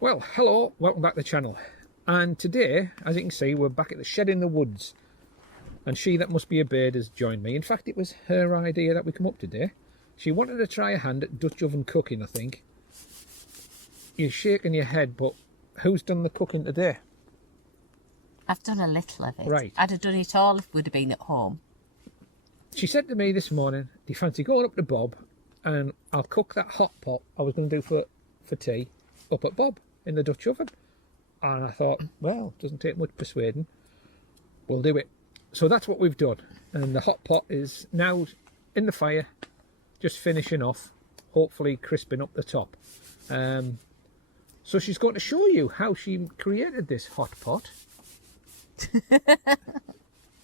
Well, hello, welcome back to the channel. And today, as you can see, we're back at the shed in the woods. And she that must be a bird has joined me. In fact, it was her idea that we come up today. She wanted to try a hand at Dutch oven cooking, I think. You're shaking your head, but who's done the cooking today? I've done a little of it. Right. I'd have done it all if we'd have been at home. She said to me this morning, do you fancy going up to Bob and I'll cook that hot pot I was going to do for tea up at Bob in the Dutch oven? And I thought, well, it doesn't take much persuading. We'll do it. So that's what we've done. And the hot pot is now in the fire, just finishing off, hopefully crisping up the top. So she's going to show you how she created this hot pot.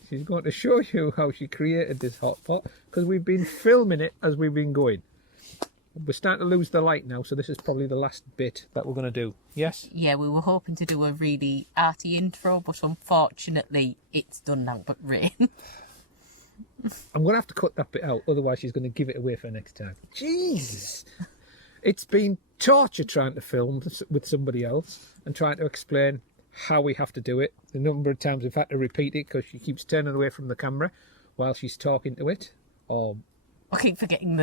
She's going to show you how she created this hot pot, because we've been filming it as we've been going. We're starting to lose the light now, so this is probably the last bit that we're going to do. Yes? Yeah, we were hoping to do a really arty intro, but unfortunately it's done now but rain. I'm going to have to cut that bit out, otherwise she's going to give it away for next time. Jesus! It's been torture trying to film with somebody else and trying to explain how we have to do it. The number of times we've had to repeat it because she keeps turning away from the camera while she's talking to it. Or I keep forgetting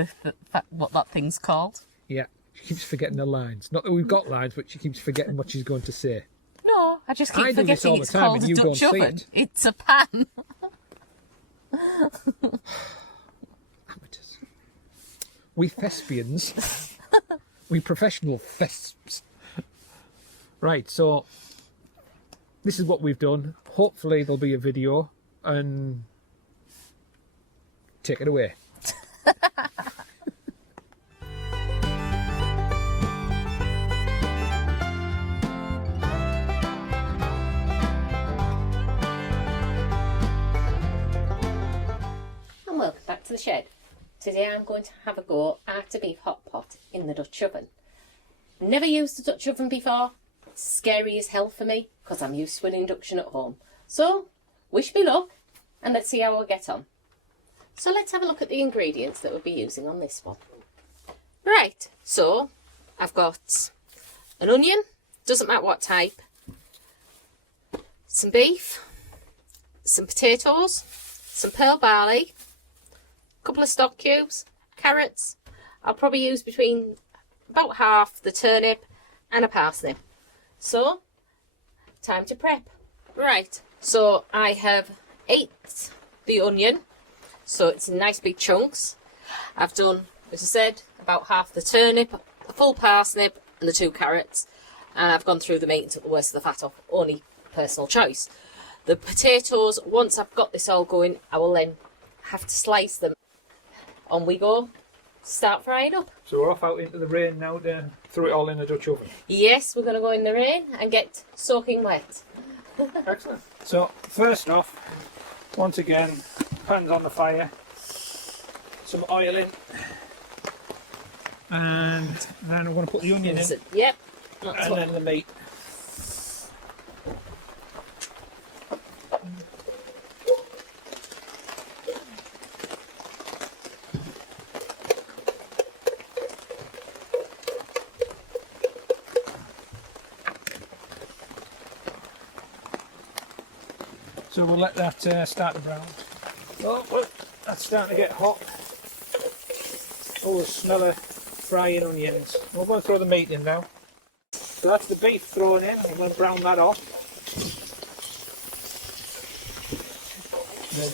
what that thing's called. yeah, she keeps forgetting the lines. Not that we've got lines, but she keeps forgetting what she's going to say. No, I just keep do this all forgetting the it's time called and a you Dutch don't see oven. it. It's a pan. Amateurs. We thespians. We professional thesps. Right, so this is what we've done. Hopefully there'll be a video and take it away. And welcome back to the shed. Today I'm going to have a go at a beef hot pot in the Dutch oven. Never used a Dutch oven before. It's scary as hell for me because I'm used to an induction at home. So wish me luck and let's see how I get on. So let's have a look at the ingredients that we'll be using on this one. Right, so I've got an onion, doesn't matter what type, some beef, some potatoes, some pearl barley, a couple of stock cubes, carrots. I'll probably use between about half the turnip and a parsnip. So, time to prep. Right, so I have ate the onion, so it's in nice big chunks. I've done, as I said, about half the turnip, a full parsnip and the 2 carrots. And I've gone through the meat and took the worst of the fat off, only personal choice. The potatoes, once I've got this all going, I will then have to slice them. On we go, start frying up. So we're off out into the rain now to throw it all in the Dutch oven. Yes, we're going to go in the rain and get soaking wet. Excellent. So first off, once again, pan's on the fire, some oil in, and then I'm going to put the onion in, Yep. and then the meat. So we'll let that start to brown. Oh, well, that's starting to get hot. Oh, the smell of frying onions. We're going to throw the meat in now. So that's the beef thrown in. I'm going to brown that off.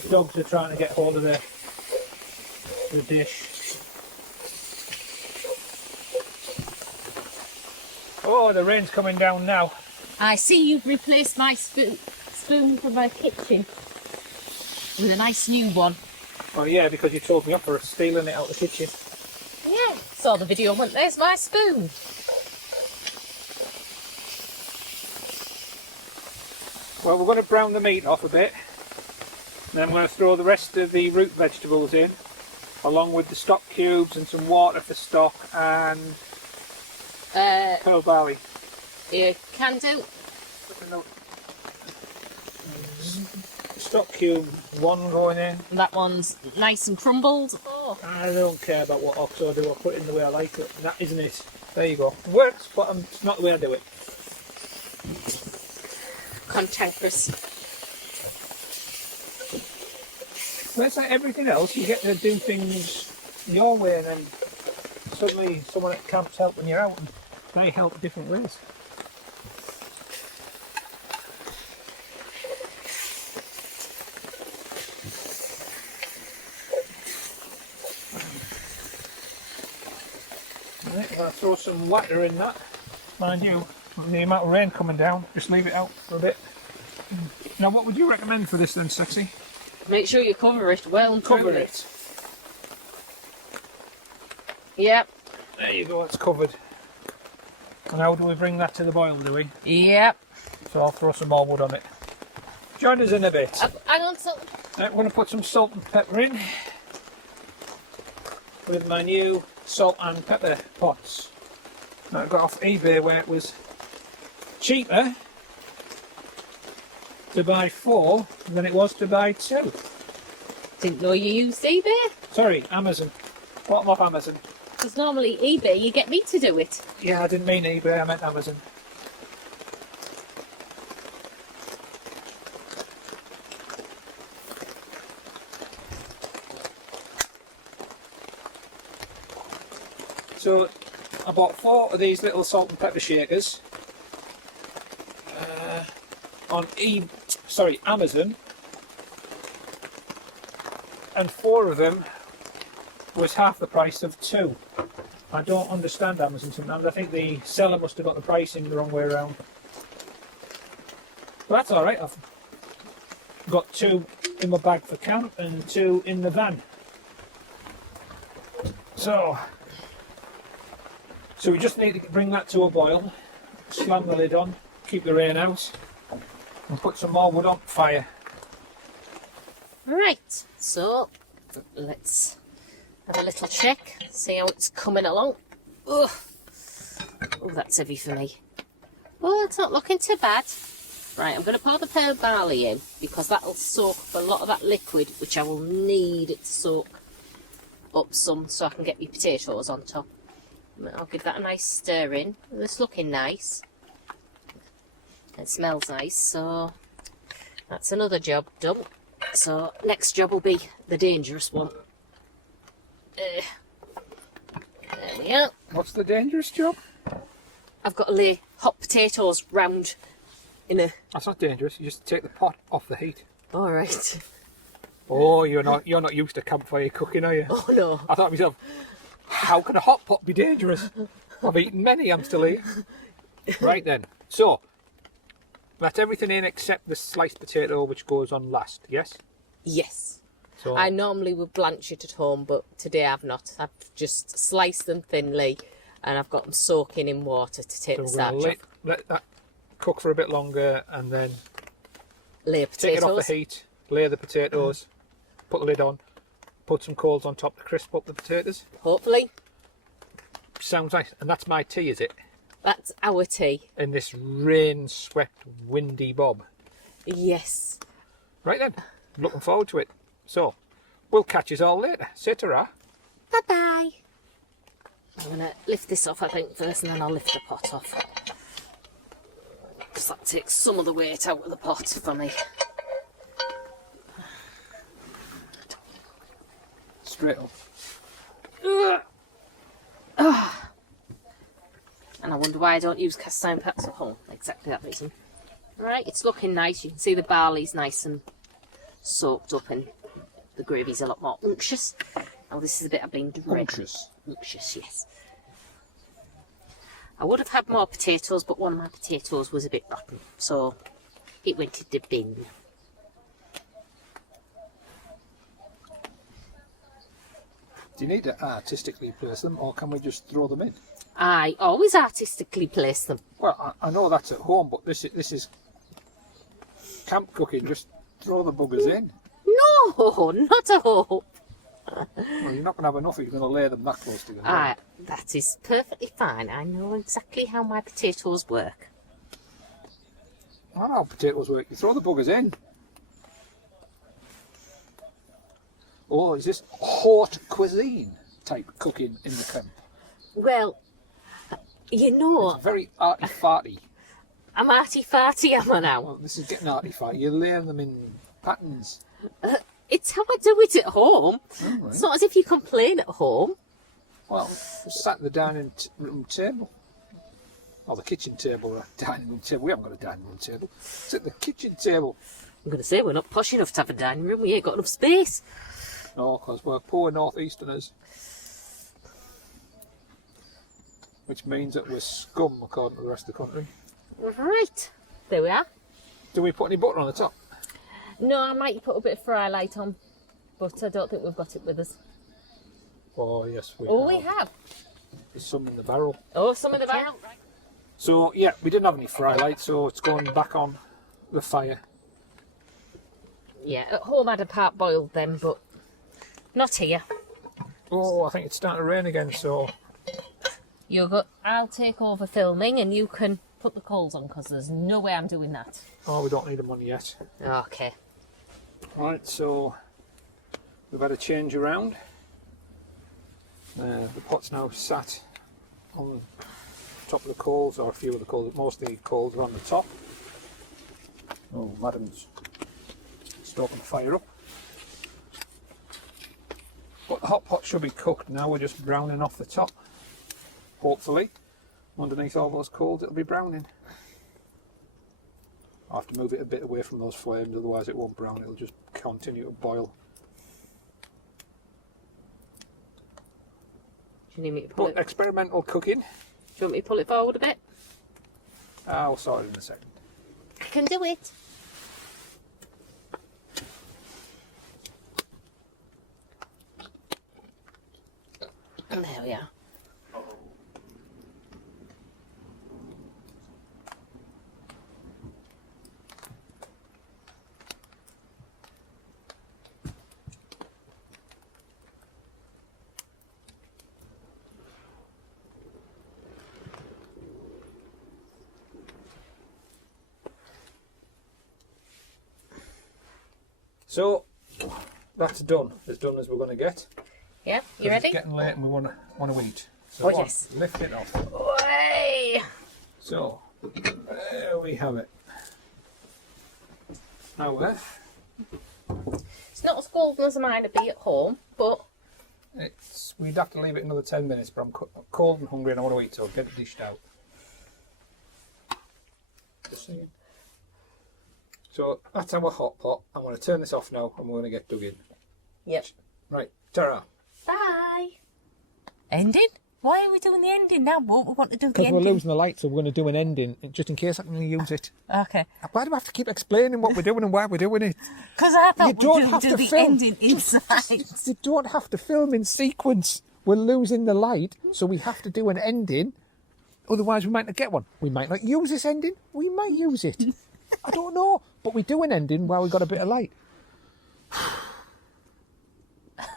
The dogs are trying to get hold of the dish. Oh, the rain's coming down now. I see you've replaced my spoon from my kitchen with a nice new one. Oh yeah, because you told me up for stealing it out of the kitchen. Yeah, saw the video and went, there's my spoon. Well, we're going to brown the meat off a bit. Then I'm going to throw the rest of the root vegetables in, along with the stock cubes and some water for stock and pearl barley. You can do. Stock cube 1 going in. That one's nice and crumbled. Oh. I don't care about what oxo I do, I'll put it in the way I like it. And that isn't it. There you go. It works, but it's not the way I do it. cantankerous. Well, it's like everything else, you get to do things your way and then suddenly someone at camp's helping you out and they help different ways. Right, I'll throw some water in that. Mind you, with the amount of rain coming down, just leave it out for a bit. Now what would you recommend for this then, Sexy? Make sure you cover it well and Cover truly. it. Yep. There you go, it's covered. And how do we bring that to the boil, do we? Yep. So I'll throw some more wood on it. Join us in a bit. Hang on, so Right, I'm going to put some salt and pepper in with my new salt and pepper pots. Now I got off eBay where it was cheaper to buy 4 than it was to buy 2. didn't know you used eBay. Sorry, Amazon. Bought them off Amazon. Because normally eBay, you get me to do it. Yeah, I didn't mean eBay, I meant Amazon. So I bought 4 of these little salt and pepper shakers on Amazon, and 4 of them was half the price of 2. I don't understand Amazon sometimes. I think the seller must have got the pricing the wrong way around. But that's alright. I've got 2 in my bag for camp and 2 in the van. So we just need to bring that to a boil, slam the lid on, keep the rain out, and put some more wood on fire. Right, so let's have a little check, see how it's coming along. Oh, that's heavy for me. Oh, it's not looking too bad. Right, I'm going to pour the pearl barley in because that'll soak up a lot of that liquid, which I will need it to soak up some so I can get my potatoes on top. I'll give that a nice stir in. It's looking nice. It smells nice, so that's another job done. So next job will be the dangerous one. There we are. What's the dangerous job? I've got to lay hot potatoes round in a... That's not dangerous. You just take the pot off the heat. All right. Oh, you're not used to campfire cooking, are you? Oh no. I thought to myself, how can a hot pot be dangerous? I've eaten many, I'm still here. Right then, so that's everything in except the sliced potato, which goes on last. Yes. Yes. So I normally would blanch it at home, but today I've not. I've just sliced them thinly, and I've got them soaking in water to take so the we're starch going off. to let that cook for a bit longer, and then Lay potatoes. take it off the heat, lay the potatoes, put the lid on, put some coals on top to crisp up the potatoes. Hopefully. Sounds nice. And that's my tea, is it? That's our tea. In this rain-swept, windy bob. Yes. Right then, looking forward to it. So, we'll catch us all later. Say ta-ra. Bye-bye. I'm going to lift this off, I think, first, and then I'll lift the pot off. Because that takes some of the weight out of the pot for me. Straight up. And I wonder why I don't use cast iron pots at home. Exactly that reason. Right, it's looking nice. You can see the barley's nice and soaked up, and the gravy's a lot more unctuous. Oh, this is the bit I've been dreading. Unctuous. Unctuous, yes. I would have had more potatoes, but one of my potatoes was a bit rotten, so it went in the bin. Do you need to artistically place them, or can we just throw them in? I always artistically place them. Well, I know that's at home, but this is camp cooking. Just throw the buggers in. No, not at all. Well, you're not going to have enough if you're going to lay them that close together. That is perfectly fine. I know exactly how my potatoes work. I know how potatoes work. You throw the buggers in. Oh, is this haute cuisine type cooking in the camp? Well, you know, It's very arty-farty. I'm arty-farty, am I now? Well, this is getting arty-farty. You're laying them in patterns. It's how I do it at home. Oh, right. It's not as if you complain at home. Well, we sat at the dining room table. Or the kitchen table, or dining room table. We haven't got a dining room table. It's at the kitchen table. I'm going to say we're not posh enough to have a dining room. We ain't got enough space. No, because we're poor northeasterners. Which means that we're scum according to the rest of the country. Right. There we are. Do we put any butter on the top? No, I might put a bit of fry light on, but I don't think we've got it with us. Oh, yes, we Oh, have. we have. There's some in the barrel. Oh, some of the barrel. Right. So, yeah, we didn't have any fry light, so it's going back on the fire. Yeah, at home I'd have part boiled them, but not here. Oh, I think it's starting to rain again, so... I'll take over filming and you can put the coals on because there's no way I'm doing that. Oh, we don't need them on yet. Okay. Right, so we've had a change around. The pot's now sat on top of the coals, or a few of the coals, most of the coals are on the top. Oh, madam's stoking the fire up. But the hot pot should be cooked now, we're just browning off the top. Hopefully, underneath all those coals it'll be browning. I have to move it a bit away from those flames, otherwise it won't brown, it'll just continue to boil. Do you need me to pull But it? experimental cooking. Do you want me to pull it forward a bit? I'll sort it in a second. I can do it. And there we are. So that's done, as done as we're going to get. Yeah, you 'Cause ready? It's getting late and we want to eat. So Oh, go on, yes. lift it off. Way! So there we have it. Now It's not as golden as mine would be at home, but we'd have to leave it another 10 minutes, but I'm cold and hungry and I want to eat, so get it dished out. Just saying. So that's our hot pot. I'm going to turn this off now and we're going to get dug in. yep. Right, ta-ra. Bye. Ending? Why are we doing the ending now? What we want to do the Because ending? we're losing the light, so we're going to do an ending, just in case I can use it. Okay. Why do I have to keep explaining what we're doing and why we're doing it? Because I You thought don't we'd have do to the film. ending inside. You don't have to film in sequence. We're losing the light, so we have to do an ending. Otherwise, we might not get one. We might not use this ending. We might use it. I don't know. But we do an ending while we've got a bit of light.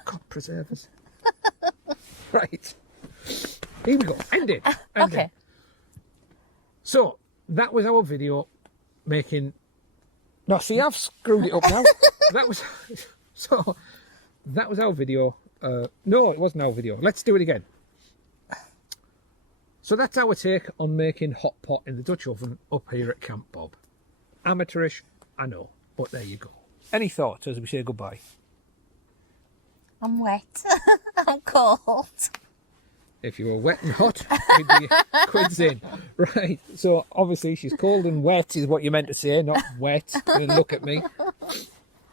God preserve us. Right. Here we go. Ending. Ending. Okay. So, that was our video making... No, see, I've screwed it up now. That was our video. No, it wasn't our video. Let's do it again. So that's our take on making hot pot in the Dutch oven up here at Camp Bob. Amateurish, I know, but there you go. Any thoughts as we say goodbye? I'm wet. I'm cold. If you were wet and hot, we'd be quids in. Right, so obviously she's cold and wet is what you meant to say, not wet. Look at me.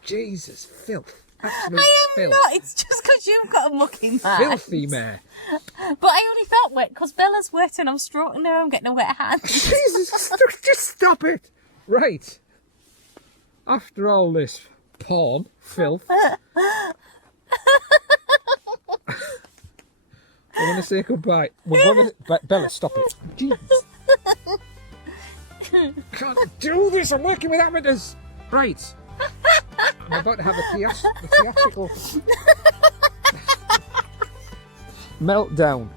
Jesus, filth. Absolute I am filth. not. It's just because you've got a mucky mind. Filthy mare. But I only felt wet because Bella's wet and I'm stroking her. I'm getting a wet hand. Jesus, just stop it. Right. After all this porn, filth, we're going to say goodbye. We're going to... Bella, stop it. Jesus. Can't do this. I'm working with amateurs. Right. I'm about to have the theatrical meltdown.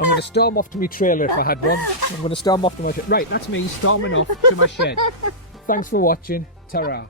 I'm going to storm off to my trailer if I had one. I'm going to storm off to my... Right, that's me storming off to my shed. Thanks for watching. Ta-ra.